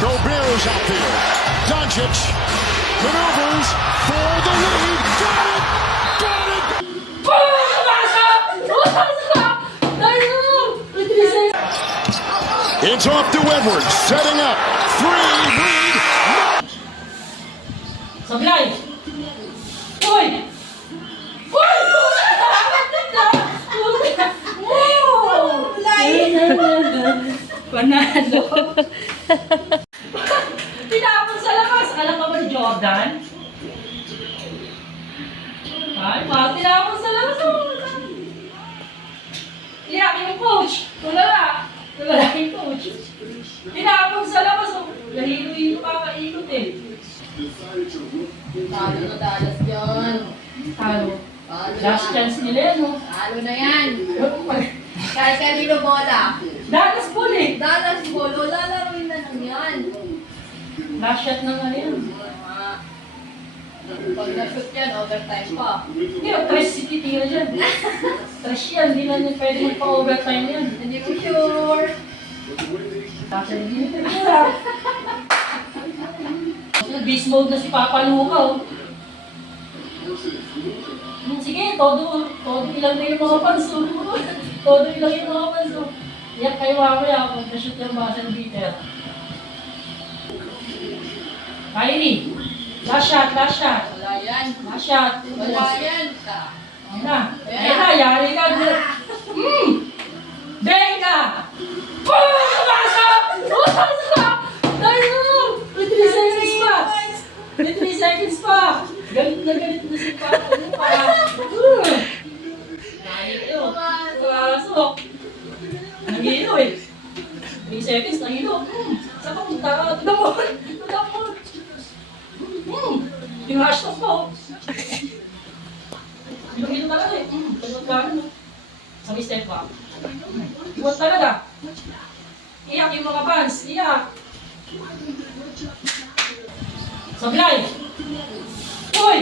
Gobert's outfield. Doncic maneuvers for the lead. Got it! Got it! It's off to Edwards, setting up. Three, lead. Sablay! Uy! Uy! Panalo! Tinapon sa labas! Alam ka ba ni Jordan? Ay, bakit tinapon sa labas? Iyak yung coach! Tulala! Tulala yung coach! Tinapon sa labas! Lahilo-hilo kakaikot eh. Talo na Dallas yun. Talo. Talo Last na. chance nila yan, no? Talo na yan. Kahit kanino bola. Danas ball eh! Dallas bolo, lalaroin na lang yan. Last shot na nga yan. Pag na-shoot yan, overtime pa. Hindi, trash si titira dyan. Trash yan, hindi na niya pwede magpa-overtime yan. Hindi ko sure. Kasi hindi na titira. Beast mode na si Papa Lukaw. Sige, todo ilang na yung mga panso. Todo ilang yung mga panso. Iyak kayo mamaya kung na-shoot yung buzzer beater. Kyrie, last shot, last shot. Wala yan. Last shot. Wala yan. Ayun na. Ayun na, yari ka. Benga! Pasok! Pasok! Tayo! May 3 seconds pa! May 3 seconds pa! Galit na si Papa. Ano pa? Nahilo. Pasok! Nahilo eh. 3 seconds, nahilo. Saan ka punta ka? Tudamon! Tudamon! Yung hashtag po. Hilo talaga eh. Tudamon ka rin. Sabi step back. Iwan talaga. Iyak yung mga fans. Iyak. Sablay! Uy!